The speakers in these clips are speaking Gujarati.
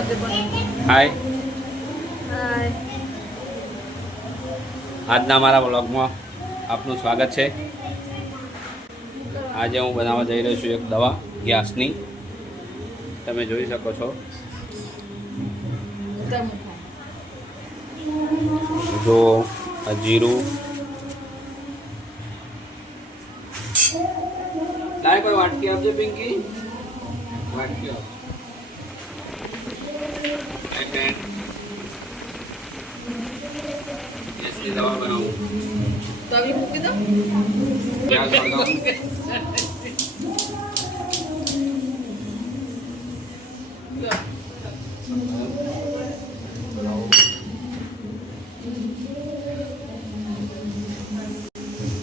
હાય આજના મારા વ્લોગમાં આપનું સ્વાગત છે। આજે હું બનાવવા જઈ રહ્યો છું એક દવા ગેસની। તમે જોઈ શકો છો જો આ જીરું લાય કોઈ વાટકી આપજે પિંકી વાટકી આપ ગેસની દવા બનાવું તો અभी મૂકી દો ગેસ સળગાવું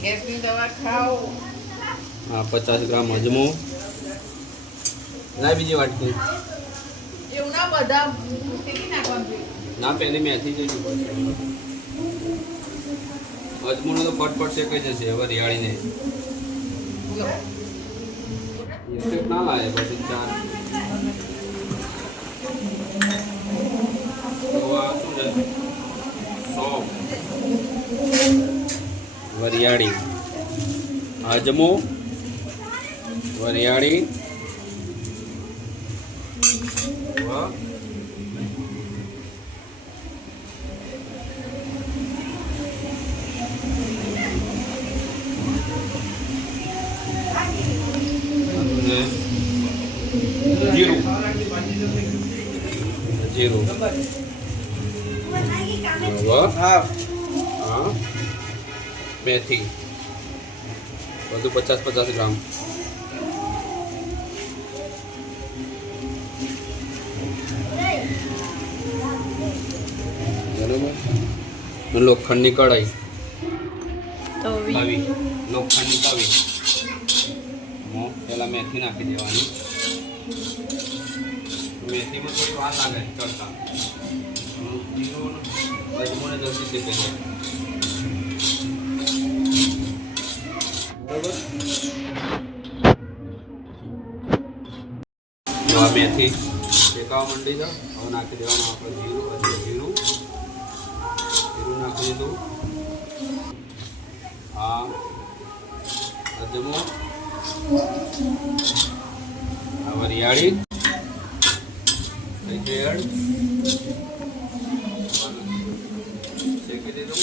ગેસની દવા ખાઓ। 50 ગ્રામ અજમો લાય બીજી વાટકી એવું ના બધા ફેંકી નાખવાનું ના પેલી મેથી જઈ અજમોનો તો ફટફટ શેકાઈ જશે હવે રિયાળીને એક ના લાવે પછી ચાર તો આ શું છે સોફ વરિયાળી અજમો વરિયાળી જીરું જીરું હા મેથી બધું 50 ગ્રામ બરોબર લોખંડની કઢાઈ તવી લોખંડની તવી પહેલાં મેથી નાખી દેવાની મેથીમાં થોડી વાર લાગે ચડતા અજમોને જલ્દી શેકાઈ જાય બરાબર આ મેથી શેકાવા માંડી જાવ હવે નાખી દેવાનું આપણે જીરું જીરું નાખી દીધું આ અજમો આ વરિયાળી શેકી દીધું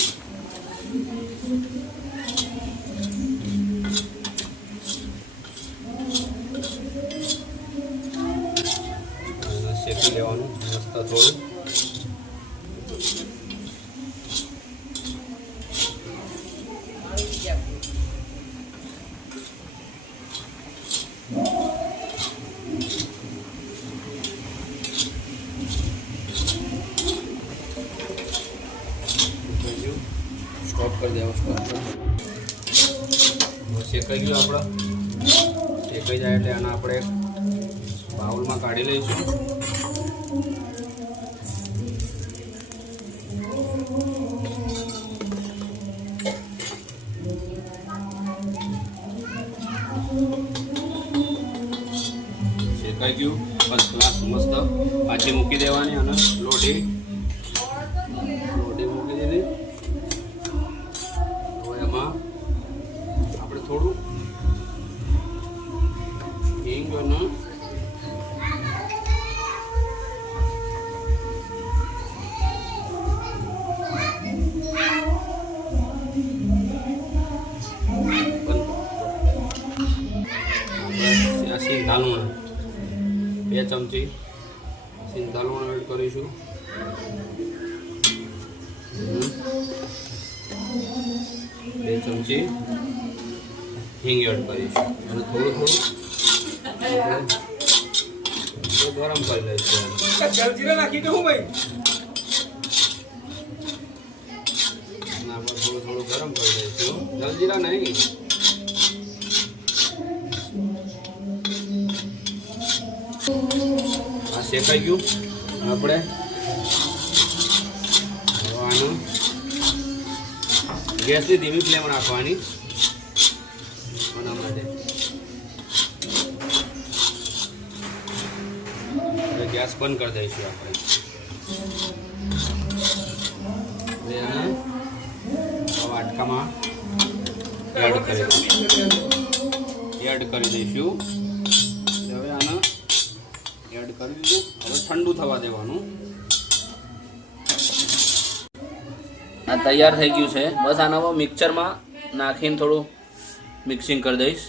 શેકી લેવાનું મસ્ત થોડું સ્ટોપ કરી દેવા સ્ટોપ શેકાઈ ગયું આપણા શેકાઈ જાય એટલે આને આપણે બાઉલમાં કાઢી લઈશું શેકાઈ ગયું ફર્સ્ટ ક્લાસ મસ્ત પાછી મૂકી દેવાની અને લોઢી મૂકી દીધી આપણે થોડું હિંગ અને સિંધા લૂણ 2 ચમચી સિંધા લૂણ એડ કરીશું બે ચમચી હિંગ એડ કરીશું અને થોડું ગરમ કરી લઈશું જલજીરા નાખી દઉં ભાઈ આપણે થોડું ગરમ કરી લઈશું જલજીરા નહીં આ શેકાઈ ગયું આપણે આનું ગેસની ધીમી ફ્લેમ રાખવાની આના માટે ગેસ બંધ કરી દઈશું આપણે. હવે એને આ વાટકામાં એડ કરી દઈશું. હવે આને એડ કરી દીધું. હવે ઠંડુ થવા દેવાનું. આ તૈયાર થઈ ગયું છે. બસ આને હવે મિક્સરમાં નાખીને થોડું મિક્સિંગ કરી દઈશ.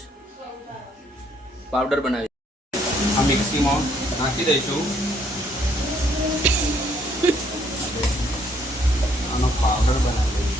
પાવડર બનાવી આ મિક્સીમાં નાખી દઈશું. આનો પાવડર બનાવી દઈશું.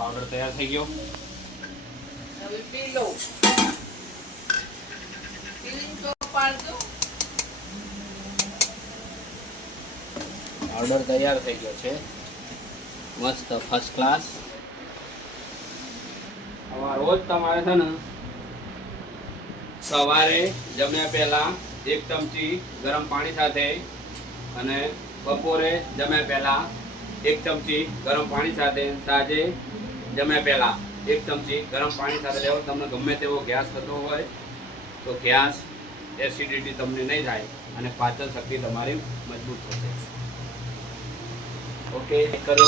પાવડર તૈયાર થઈ ગયો. હવે પી લો. પીલીને તો પાડજો. પાવડર તૈયાર થઈ ગયો છે. મસ્ત ફર્સ્ટ ક્લાસ. હવે રોજ તમારે છે ને સવારે જમ્યા પહેલા 1 ચમચી ગરમ પાણી સાથે અને બપોરે જમ્યા પહેલા 1 ચમચી ગરમ પાણી સાથે, સાંજે જમ્યા પહેલા 1 ચમચી ગરમ પાણી સાથે લેવો. તમને ગમે તેવો ગેસ થતો હોય તો ગેસ, એસિડિટી તમને નહીં થાય અને પાચન શક્તિ તમારી મજબૂત થશે. ઓકે, કરો.